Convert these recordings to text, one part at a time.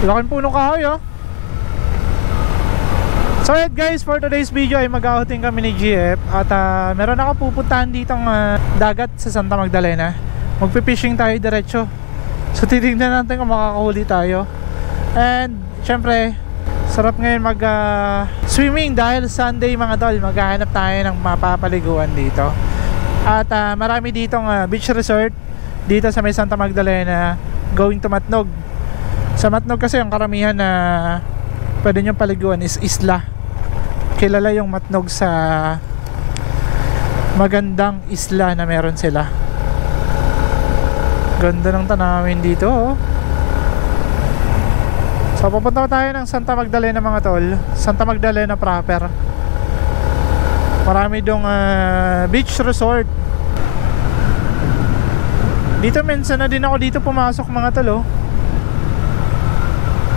Laking punong kahoy oh. So yun guys, for today's video ay mag-outing kami ni GF. At meron ako pupuntahan ditong dagat sa Santa Magdalena. Magpipishing tayo diretso. So titignan natin kung makakahuli tayo. And syempre, sarap ngayon mag swimming dahil Sunday mga tol. Maghahanap tayo ng mapapaliguan dito. At marami ditong beach resort dito sa may Santa Magdalena going to Matnog. Sa Matnog kasi ang karamihan na pwede nyo paliguan is isla. Kilala yung Matnog sa magandang isla na meron sila. Ganda ng tanawin dito oh. So pupunta tayo ng Santa Magdalena mga tol. Santa Magdalena proper. Marami dong beach resort. Dito minsan na din ako dito pumasok mga tol oh.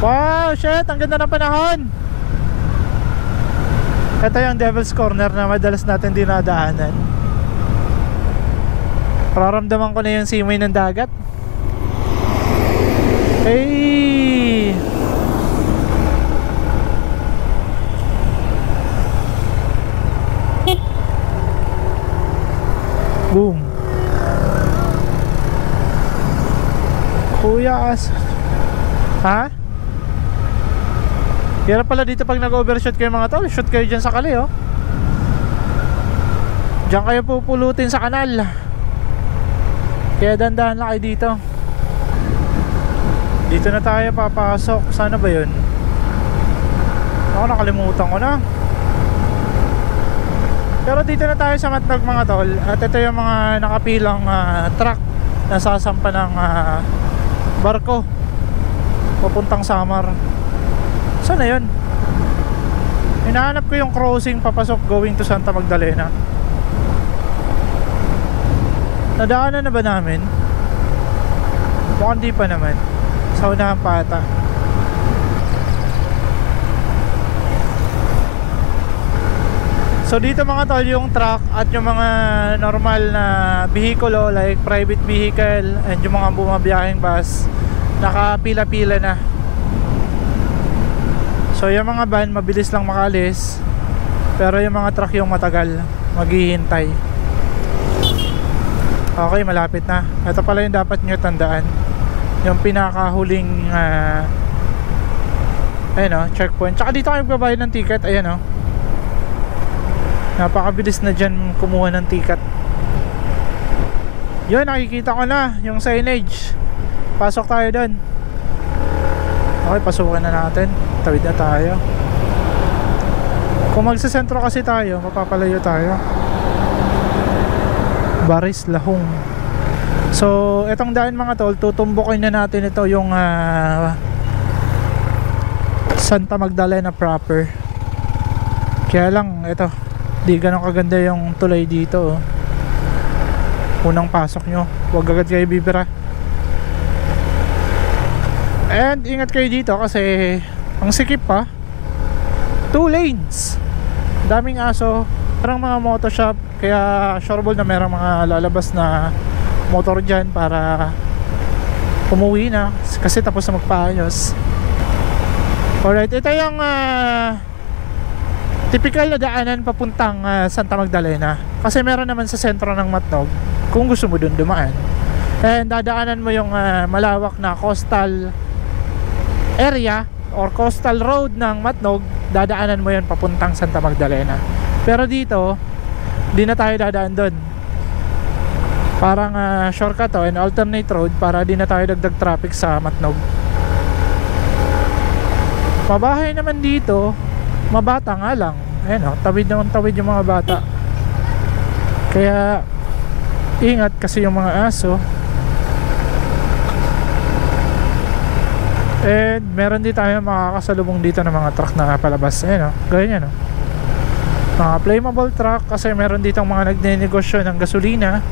Wow, shit, ang ganda ng panahon. Ito yung Devil's Corner na madalas natin dinadaanan. Pararamdaman ko na yung simoy ng dagat. Hey! Boom! Kuya as... Ha? Hirap pala dito pag nag-overshoot kayo mga tol. Shoot kayo dyan sa kali oh. Diyan kayo pupulutin sa kanal. Kaya dandahan lang kayo dito. Dito na tayo papasok. Sana ba yun? Ako nakalimutan ko na. Pero dito na tayo sa Matnog mga tol. At ito yung mga nakapilang truck na sasampa ng barko papuntang Samar. Saan na yun? Hinahanap ko yung crossing papasok going to Santa Magdalena. Nadaanan na ba namin? Mukhang di pa naman. Sa unahan pa ata. So dito mga tol, yung truck at yung mga normal na vehicle like private vehicle and yung mga bumabiyahing bus, nakapila-pila na. So yung mga van mabilis lang makaalis, pero yung mga truck yung matagal, maghihintay. Okay, malapit na. Ito pala yung dapat nyo tandaan, yung pinakahuling ayun o, checkpoint. Tsaka dito kayo magbabayad ng ticket. Ayan o, napakabilis na dyan kumuha ng ticket. Yun, nakikita ko na yung signage. Pasok tayo dun. Okay, pasukin na natin. Tawid na tayo. Kung magsasentro kasi tayo, mapapalayo tayo. Baris Lahong. So etong daan mga tol, tutumbukin na natin ito yung Santa Magdalena proper. Kaya lang ito, di ganun kaganda yung tulay dito oh. Unang pasok nyo, huwag agad kayo bibira. And ingat kayo dito kasi ang sikip pa. 2 lanes, daming aso, parang mga moto shop. Kaya sureball na merong mga lalabas na motor dyan para umuwi na kasi tapos na magpaayos. Alright, ito yung typical na daanan papuntang Santa Magdalena. Kasi meron naman sa sentro ng Matnog kung gusto mo dun dumaan. And dadaanan mo yung malawak na coastal area or coastal road ng Matnog. Dadaanan mo yun papuntang Santa Magdalena. Pero dito, di na tayo dadaan doon. Parang shortcut to and alternate road para di na tayo dagdag traffic sa Matnog. Mabahay naman dito, mabata nga lang. Ayan o, tawid naman tawid yung mga bata. Kaya ingat kasi yung mga aso. And meron din tayo makakasalubong dito ng mga truck na palabas. Ayan o, ganyan o, mga flammable truck. Kasi meron dito mga nagnenegosyo ng gasolina.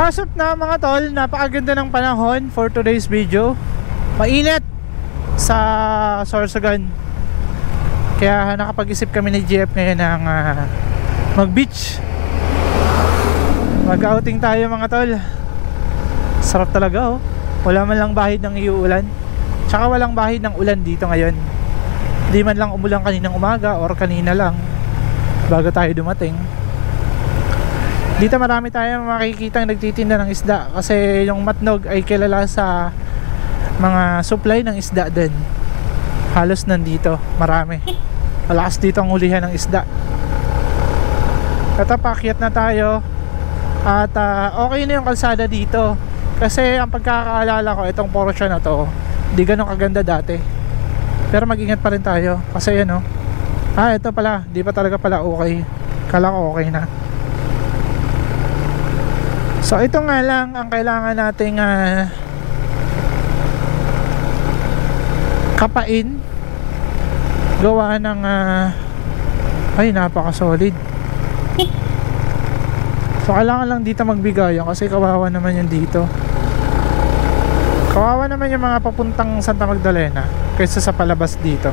As of na mga tol, napakaganda ng panahon for today's video. Mainit sa Sorsogon. Kaya nakapag-isip kami ni GF ngayon ng mag beach, mag outing tayo mga tol. Sarap talaga oh. Wala man lang bahid ng iuulan. Tsaka walang bahid ng ulan dito ngayon. Di man lang umulan kaninang umaga or kanina lang bago tayo dumating. Dito marami tayong makikitang nagtitinda ng isda kasi yung Matnog ay kilala sa mga supply ng isda din. Halos nandito, marami. Malakas dito ang hulihan ng isda. Katapakyat na tayo. At okay na yung kalsada dito. Kasi ang pagkakaalala ko, itong portion na to, di ganun kaganda dati. Pero mag-ingat pa rin tayo. Kasi yan oh. Ito pala, di pa talaga pala okay. Kala ko okay na. So ito nga lang ang kailangan nating kapain. Gawa ng ay napaka solid. So kailangan lang dito magbigayan kasi kawawa naman yung dito. Kawawa naman yung mga papuntang Santa Magdalena kaysa sa palabas dito.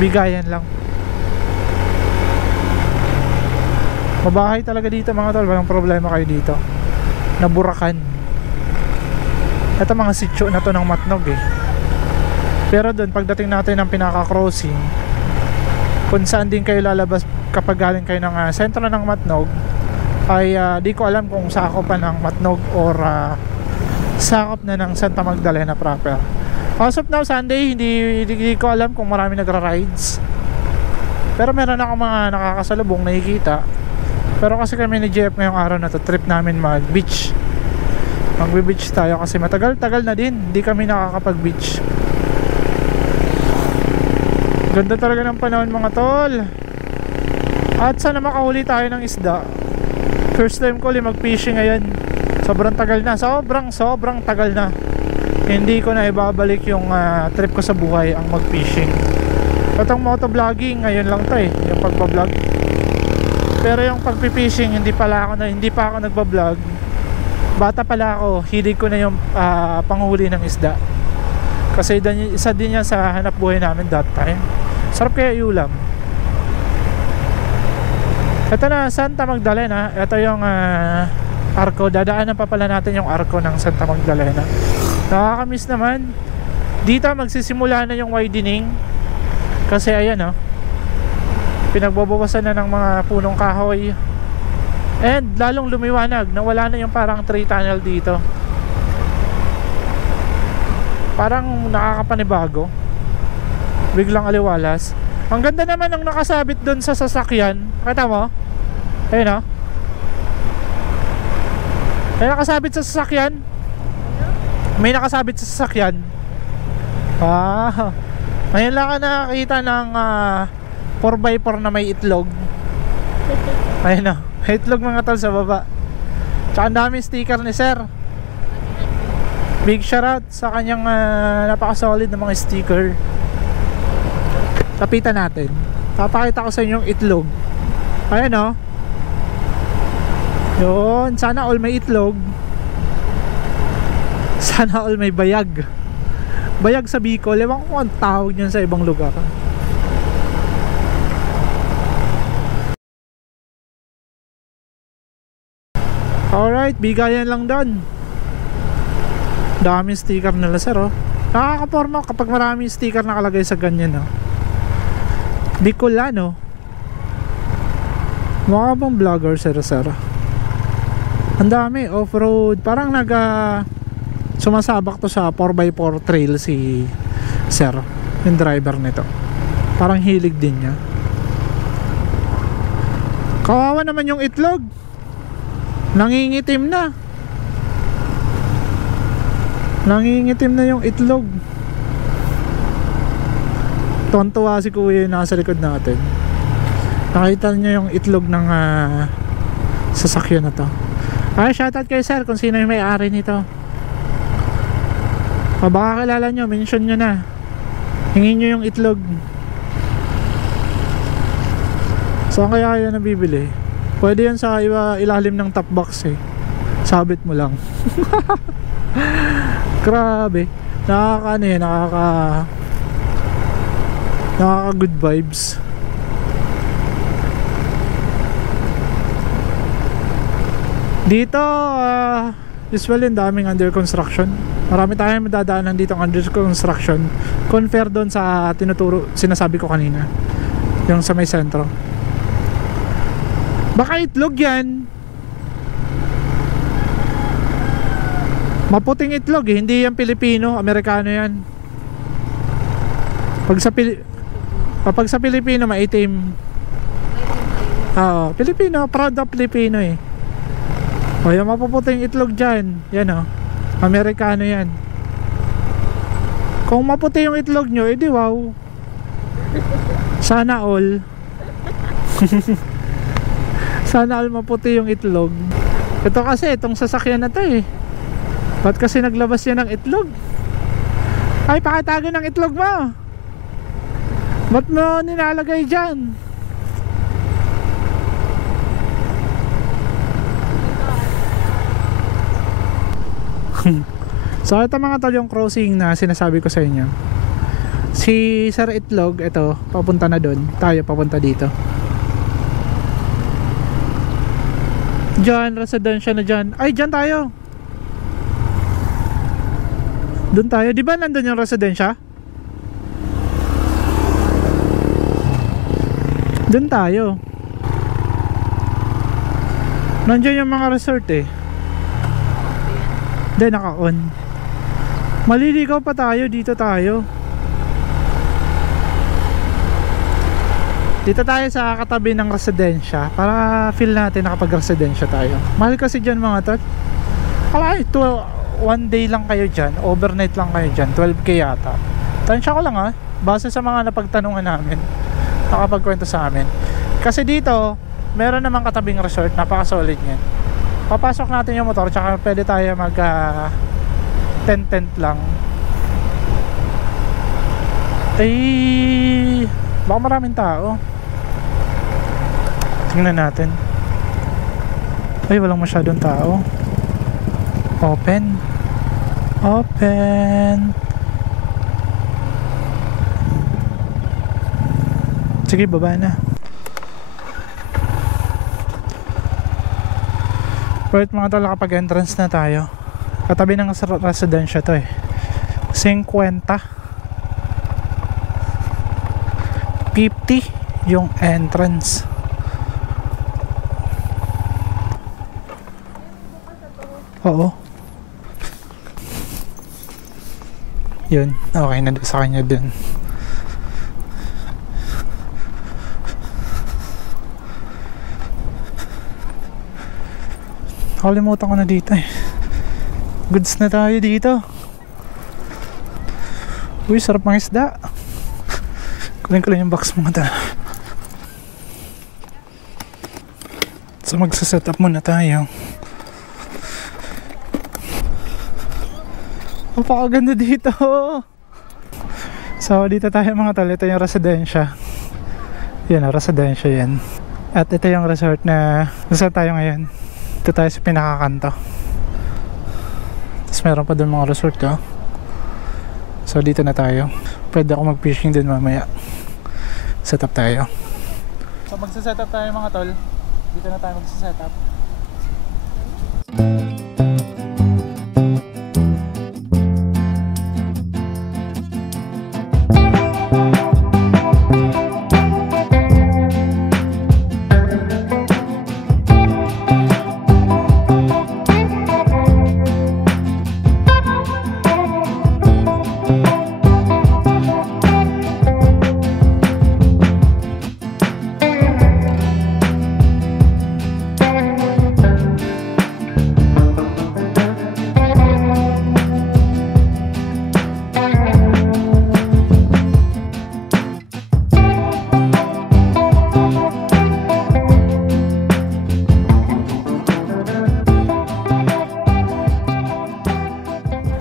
Bigayan lang. Mabahay talaga dito mga tol. Walang problema kayo dito. Naburakan. Ito mga sityo na to ng Matnog eh. Pero doon pagdating natin ng pinaka-crossing, kung saan din kayo lalabas kapag galing kayo ng sentro ng Matnog, ay di ko alam kung sakop pa ng Matnog or sakop na ng Santa Magdalena proper. As of now Sunday, hindi ko alam kung marami nagra-rides. Pero meron ako mga nakakasalubong nakikita. Pero kasi kami ni Jeff ngayong araw na to, trip namin mag-beach. Mag-beach tayo kasi matagal-tagal na din hindi kami nakakapag-beach. Ganda talaga ng panahon mga tol. At sana makahuli tayo ng isda. First time ko ulit mag-fishing ngayon. Sobrang tagal na. Sobrang tagal na. Hindi ko na ibabalik yung trip ko sa buhay, ang mag-fishing. Itong motovlogging ngayon lang to eh, yung pagbablog. Pero yung pagpipishing hindi pa ako nagbablog. Bata pala ako, hilig ko na yung panghuli ng isda. Kasi isa din yan sa hanap buhay namin that time. Sarap kaya iulam. Ito na Santa Magdalena. Ito yung arko. Dadaanan pa pala natin yung arko ng Santa Magdalena. Nakakamiss naman. Dito magsisimula na yung widening. Kasi ayan oh, pinagbabawasan na ng mga punong kahoy. And lalong lumiwanag. Nawala na yung parang 3 tunnel dito. Parang nakakapanibago. Biglang aliwalas. Ang ganda naman ng nakasabit doon sa sasakyan. Kita mo? Ayun o. May nakasabit sa sasakyan. May nakasabit sa sasakyan. Ngayon lang ka nakakita ng 4x4 na may itlog. Ayun o. May itlog mga tol sa baba. Tsaka ang daming sticker ni sir. Big shoutout sa kanyang napaka-solid na mga sticker. Tapitan natin. Papakita ko sa inyo yung itlog. Ayan o. Yun. Sana all may itlog. Sana all may bayag. Bayag sa Bicol. Ewan ko kung ang tawag nyan sa ibang lugar. Alright, bigayan lang doon. Daming sticker nila sir oh. Nakakaporma kapag maraming sticker nakalagay sa ganyan oh. Bicolano. Mukha bang vlogger sir. Ang dami off-road. Parang sumasabak to sa 4x4 trail si sir, yung driver nito. Parang hilig din niya. Kawawa naman yung itlog. Nangingitim na. Nangingitim na yung itlog. Tuwan-tuwa si kuya yung nasa likod natin. Nakita niya yung itlog ng sasakyan na to. Shoutout kay sir kung sino yung may-ari nito. Baka kilala nyo, mention nyo na. Hingin nyo yung itlog. Saan kaya yan nabibili? Pwede yan sa ilalim ng top box eh. Sabit mo lang. Grabe. Nakaka good vibes. Dito usually ang daming under construction. Marami tayong madadaanan dito under construction compare doon sa sinasabi ko kanina, yung sa may sentro. Baka itlog yan. Maputing itlog eh, hindi yan Pilipino, Amerikano yan. Pag sa Pilipino maitim. Oo, Pilipino, proud of Pilipino eh. O yung mapuputing itlog dyan, yan o, Amerikano yan. Kung maputi yung itlog nyo, edi wow. Sana all. Sana all maputi yung itlog. Ito kasi, itong sasakyan na to eh. Ba't kasi naglabas yan ng itlog? Ay, pakitago ng itlog mo. Ba't mo nilalagay dyan? So ito mga tol yung crossing na sinasabi ko sa inyo. Si Sir Itlog, ito, papunta na doon. Tayo papunta dito. Diyan, residensya na dyan. Ay, dyan tayo. Doon tayo. Di ba nandun yung residensya? Doon tayo. Nandiyan yung mga resort eh. Hindi, naka-on. Maliligaw pa tayo. Dito tayo. Dito tayo sa katabi ng residensya para feel natin nakapag-residensya tayo. Mahal kasi dyan mga tot. Alay, one day lang kayo dyan. Overnight lang kayo dyan. 12K yata. Tansya ko lang ha. Base sa mga napagtanungan namin, nakapagkwento sa amin. Kasi dito meron namang katabing resort. Napaka-solid yan. Papasok natin yung motor, tsaka pwede tayo mag tent lang. Eh, baka maraming tao. Tingnan natin. Ay, walang masyadong tao. Open. Sige, baba na. But mga tol, kapag entrance na tayo, katabi ng residensya to eh. 50 50 yung entrance. Oo. Yun, okay na sa kanya dun. Nakalimutan ko na dito eh. Goods na tayo dito. Uy, sarap ng isda. Kunin ko lang yung box mga ta. So magsaset up muna tayo. Napakaganda dito. So dito tayo mga tol. Ito yung residensya. Yan o, residensya yan. At ito yung resort na nasa tayo ngayon. Ito tayo sa pinakakanto. Tapos meron pa doon mga resort ko. So dito na tayo. Pwede ako mag-fishing din mamaya. Set up tayo. So magsa-set up tayo mga tol. Dito na tayo magsa-set up.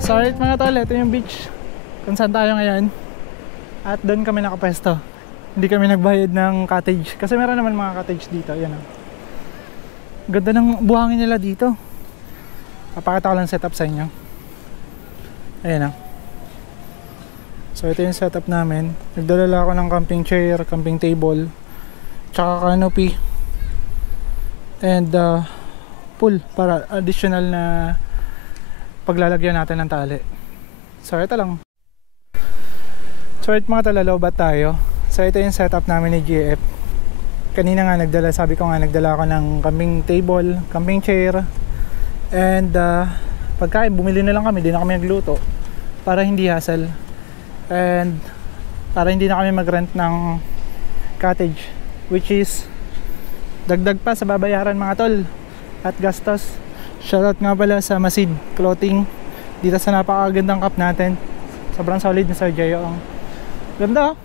So alright mga tol, ito yung beach kung saan tayo ngayon. At doon kami nakapwesto. Hindi kami nagbayad ng cottage. Kasi meron naman mga cottage dito. Yan o. Ganda ng buhangin nila dito. Papakita ko lang setup sa inyo. Ayan o. So ito yung setup namin. Nagdala ako ng camping chair, camping table, tsaka canopy. And pull para additional na paglalagyan natin ng tali. So ito lang. So ito mga talalobat tayo. So ito yung setup namin ni GF. Kanina nga nagdala, sabi ko nga nagdala ako ng camping table, camping chair, and pagkain, bumili na lang kami, di na kami nagluto para hindi hassle, and para hindi na kami mag-rent ng cottage, which is dagdag pa sa babayaran mga tol at gastos. Shoutout nga pala sa Masid Clothing dito sa napakagandang cup natin, sobrang solid na Sir Jayo. Ang ganda.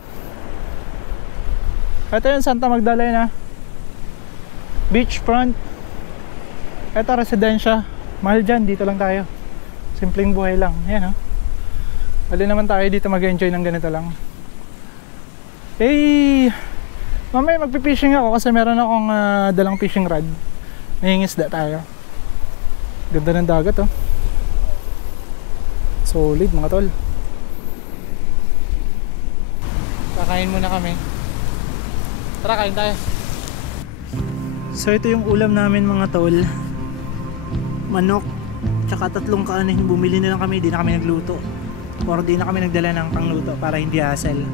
Ito yung Santa Magdalena beachfront. Ito residensya, mahal dyan, dito lang tayo, simpleng buhay lang. Yan, alin naman tayo dito mag-enjoy ng ganito lang. Eh, mamaya magpipishing ako kasi meron akong dalang fishing rod. Nangingisda tayo. Ganda ng dagat, solid mga tol. Kakain muna kami. Tara, kain tayo. So ito yung ulam namin mga tol, manok tsaka 3 kaanin. Bumili na lang kami, di na kami nagluto, or di na kami nagdala ng pangluto para hindi hassle.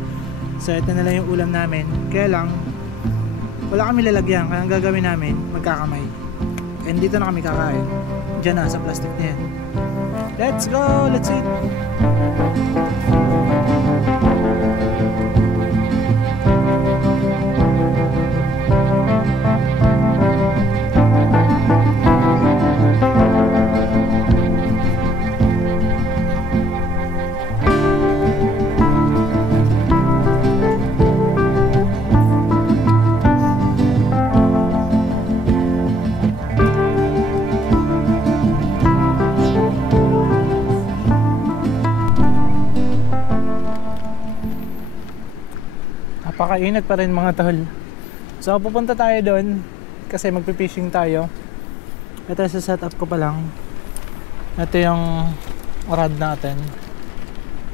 So ito na lang yung ulam namin, kaya lang wala kami lalagyan, kaya ang gagawin namin magkakamay, and dito na kami kakain, dyan na sa plastic na yan. Let's go, let's eat. Napakainit pa rin mga tol. So pupunta tayo doon kasi magpipishing tayo. Ito sa setup ko pa lang. Ito yung rod natin.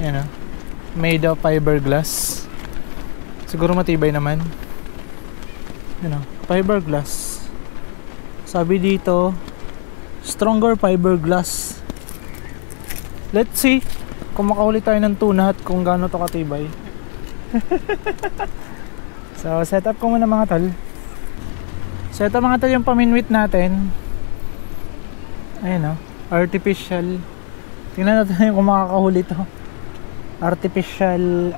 Yan, made of fiberglass. Siguro matibay naman. Yan, fiberglass. Sabi dito, stronger fiberglass. Let's see kung makahuli tayo ng tuna at kung gaano to katibay. So setup ko muna mga tol. So ito mga tol yung paminwit natin. Ayun, artificial. Tingnan natin kung makakahuli to. Artificial.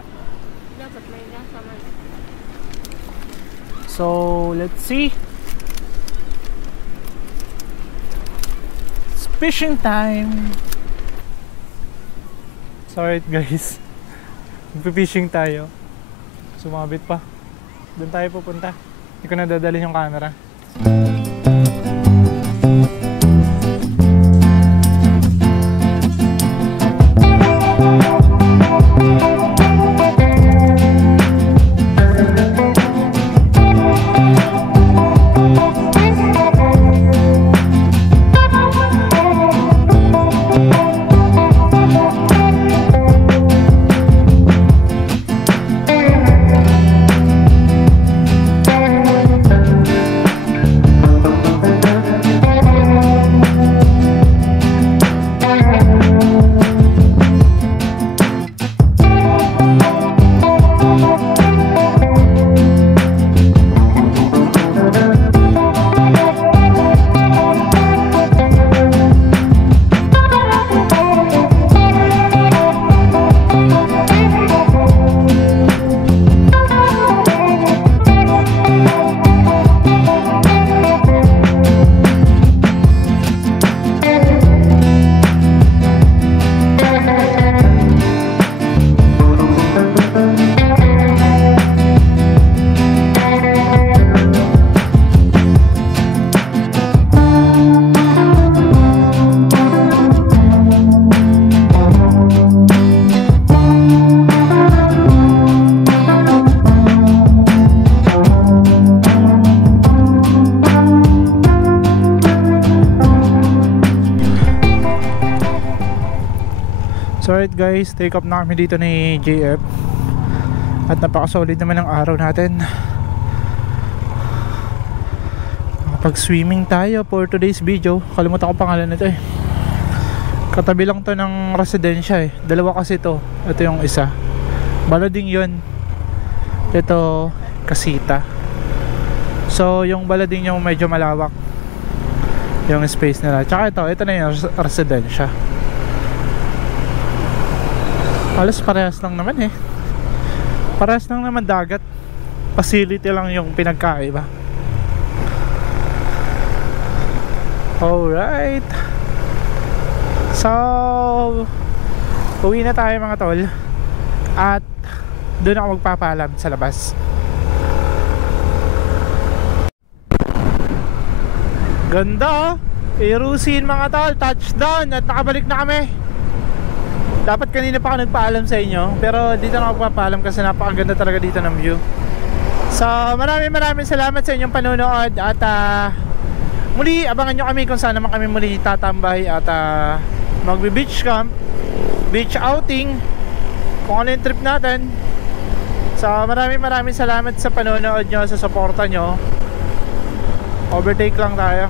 So let's see. It's fishing time. Sorry guys, magpipishing tayo. Sumabit pa. Doon tayo pupunta. Hindi ko na dadalhin yung camera. So alright guys, take up na kami dito ni JF. At napaka-solid naman ang araw natin. Nakapag-swimming tayo for today's video. Kalimutan ko pangalan nito eh. Katabi lang to ng residensya eh. Dalawa kasi to. Ito yung isa. Balading yun. Ito Casita. So yung balading yung medyo malawak yung space nila. Tsaka ito na yung residensya. Halos parehas lang naman eh. Parehas lang naman dagat. Facility lang yung pinagkaiba. Alright. So uwi na tayo mga tol. At doon ako magpapaalam sa labas. Ganda oh. Irusin mga tol. Touchdown. At nakabalik na kami. Dapat kanina pa ako nagpaalam sa inyo, pero dito na ako magpapaalam kasi napakaganda talaga dito ng view. So maraming salamat sa inyong panonood. At muli abangan nyo kami kung saan naman kami muli tatambay. At magbe-beach camp, beach outing, kung ano yung trip natin. So maraming salamat sa panonood nyo, sa suporta nyo. Overtake lang tayo.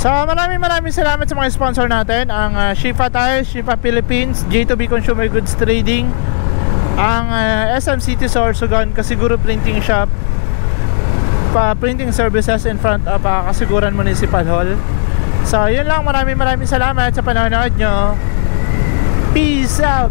So maraming salamat sa mga sponsor natin. Ang Shifa Tires, Shifa Philippines, J2B Consumer Goods Trading, ang SM City Sorsogon, Kasiguro Printing Shop, Printing Services in front of Kasiguran Municipal Hall. So yun lang, maraming salamat sa panonood nyo. Peace out.